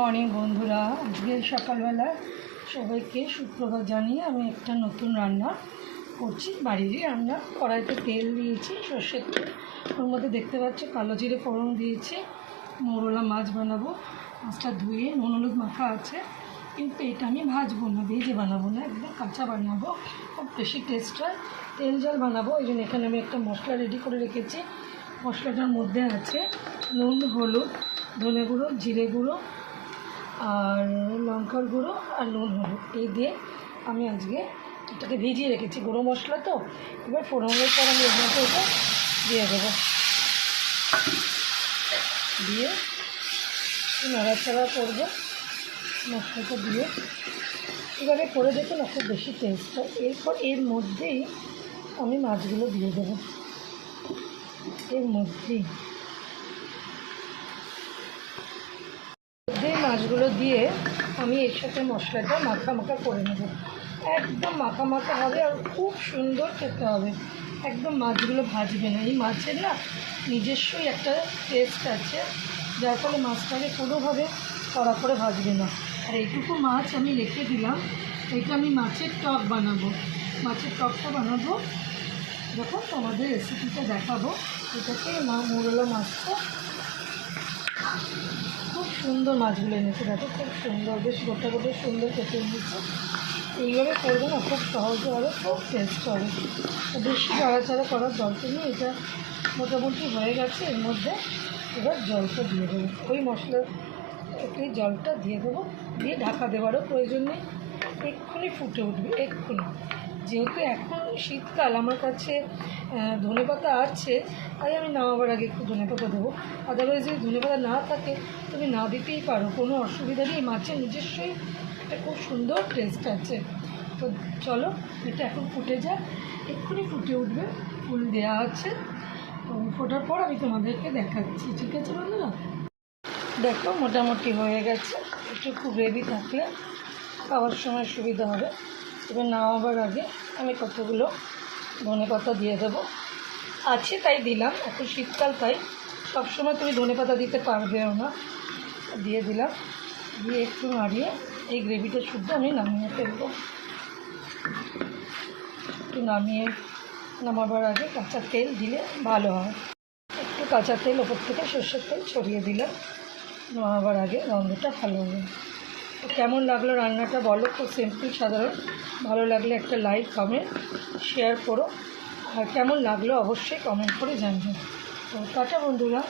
Morning বন্ধুরা, আজকে সকালবেলা সবাইকে সুপ্রভাত জানিয়ে আমি একটা নতুন রান্না করছি। বাড়িরই রান্না। কড়াইতে তেল দিয়েছি, সর্ষের তেল। ওর মধ্যে দেখতে পাচ্ছ কালো জিরে ফোড়ন দিয়েছি। মোরলা মাছ বানাবো। মাছটা ধুয়ে নুন হলুদ মাখা আছে, কিন্তু এটা আমি ভাজবো না, ভেজে বানাবো না, একদম কাঁচা বানাবো। খুব বেশি টেস্ট হয়। তেল জল বানাবো, ওই জন্য এখানে আমি একটা মশলা রেডি করে রেখেছি। মশলাটার মধ্যে আছে নুন, হলুদ, ধনে গুঁড়ো, জিরে গুঁড়ো আর লঙ্কার গুঁড়ো আর নুন হলুদ। এই দিয়ে আমি আজকে এটাকে ভিজিয়ে রেখেছি। গুঁড়ো মশলা তো, এবার ফোড়নের পর আমি এর মধ্যে এটা দিয়ে দেবো। দিয়ে নাড়াচাড়া করবো মশলাটা দিয়ে। এবারে করে দেখো না, খুব বেশি টেস্ট হয়। এরপর এর মধ্যেই আমি মাছগুলো দিয়ে দেবো। এর মধ্যেই মাছগুলো দিয়ে আমি এর সাথে মশলাটা মাখা মাখা করে নেব। একদম মাখা মাখা হবে আর খুব সুন্দর খেতে হবে। একদম মাছগুলো ভাজবে না। এই মাছের না নিজস্বই একটা টেস্ট আছে, যার ফলে মাছটাকে কোনোভাবে কড়া করে ভাজবে না। আর এইটুকু মাছ আমি রেখে দিলাম, এটা আমি মাছের টক বানাবো। মাছের টকটা বানাবো যখন তোমাদের রেসিপিটা দেখাবো। এটাকে মোরলা মাছটা খুব সুন্দর মাছগুলো এনেছে, দেখো খুব সুন্দর, বেশ গোটা গোটা সুন্দর কেটে এনেছে। এইভাবে করবে না, খুব সহজে হবে, খুব টেস্ট হবে। বেশি নাড়াচাড়া করার দরকার নেই। এটা মোটামুটি হয়ে গেছে। এর মধ্যে এবার জলটা দিয়ে দেবো, ওই মশলার একটু জলটা দিয়ে দেবো, দিয়ে ঢাকা দেওয়ারও প্রয়োজন নেই। এক্ষুনি ফুটে উঠবে, এক্ষুনি। যেহেতু এখন শীতকাল, আমার কাছে ধনেপাতা আছে, তাই আমি নামাবার আগে একটু ধনেপাতা দেবো। আদারওয়াইজ যদি ধনেপাতা না থাকে তুমি না দিতেই পারো, কোনো অসুবিধা নেই। মাছের নিজস্বই একটা খুব সুন্দর টেস্ট আছে। তো চলো, এটা এখন ফুটে যাক, এক্ষুনি ফুটে উঠবে। ফুল দেওয়া আছে, তো ফোটার পর আমি তোমাদেরকে দেখাচ্ছি। ঠিক আছে বন্ধুরা, দেখো মোটামুটি হয়ে গেছে। একটু গ্রেভি থাকলে খাওয়ার সময় সুবিধা হবে। এবার নামাবার আগে আমি কতগুলো ধনেপাতা দিয়ে দেবো। আছে তাই দিলাম, এখন শীতকাল, তাই সবসময় তুমি ধনেপাতা দিতে পারবেও না। দিয়ে দিলাম, দিয়ে একটু নাড়িয়ে এই গ্রেভিটা শুদ্ধ আমি নামিয়ে ফেলবো। একটু নামাবার আগে কাঁচা তেল দিলে ভালো হয়। একটু কাঁচা তেল ওপর থেকে সর্ষের তেল ছড়িয়ে দিলাম, নামাবার আগে গন্ধটা ভালো হবে। তো কেমন লাগলো রান্নাটা বলো। খুব সিম্পল, সাধারণ। ভালো লাগলে একটা লাইক, কমেন্ট, শেয়ার করো। আর কেমন লাগলো অবশ্যই কমেন্ট করে জানবেন। তো টাটা বন্ধুরা।